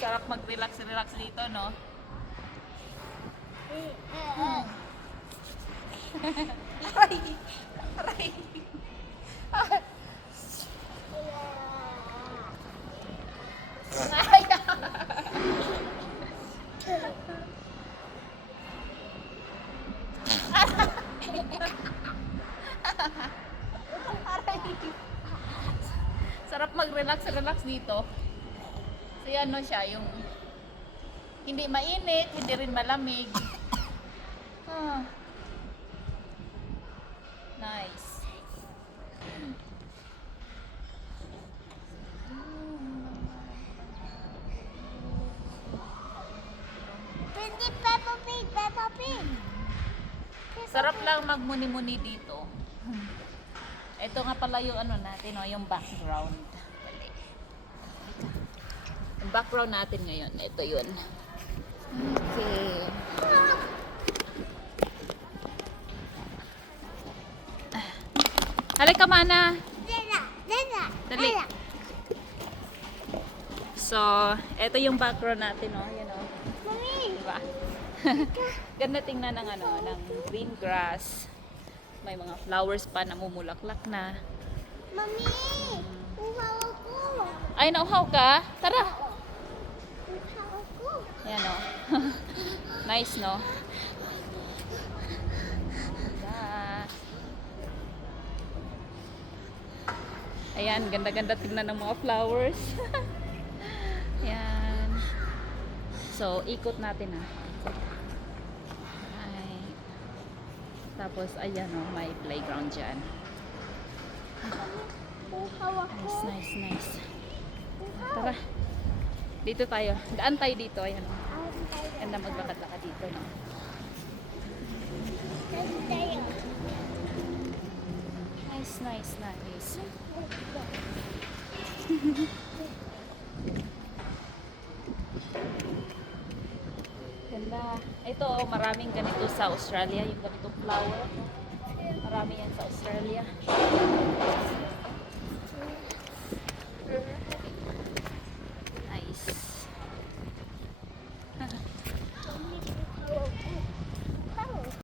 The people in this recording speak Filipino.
Sarap mag-relax dito, no? Aray! Aray! Ay! Aray! Sarap mag-relax dito. Kasi ano siya, yung hindi mainit, hindi rin malamig. Ah. Nice. Peppa Pig, Peppa Pig. Sarap lang magmuni-muni dito. Ito nga pala yung ano natin, no, yung background. Yung background natin ngayon, ito yun. Okay. Halika, Mana. Dali. So, ito yung background natin, no? Yan, no? Mami. Diba? Ganda tingnan ng ano, ng green grass. May mga flowers pa namumulaklak na. Mami. Uhaw ako. Ay, nauhaw ka? Tara. Uhaw ako. Ayan, no? Nice, no? Ganda. Ayan, ganda-ganda tingnan ng mga flowers. Ayan. So, ikot natin, ah. Ay. Tapos, ayan, oh, may playground dyan. Uhaw ako. Nice. Uhaw. Tara. Dito tayo. Daan tayo dito. Ayan, oh. Ganda maglakad-lakad dito, no? Tayo. Nice. Ganda. Ito, oh, maraming ganito sa Australia. Yung ganitong flower. Marami yan sa Australia.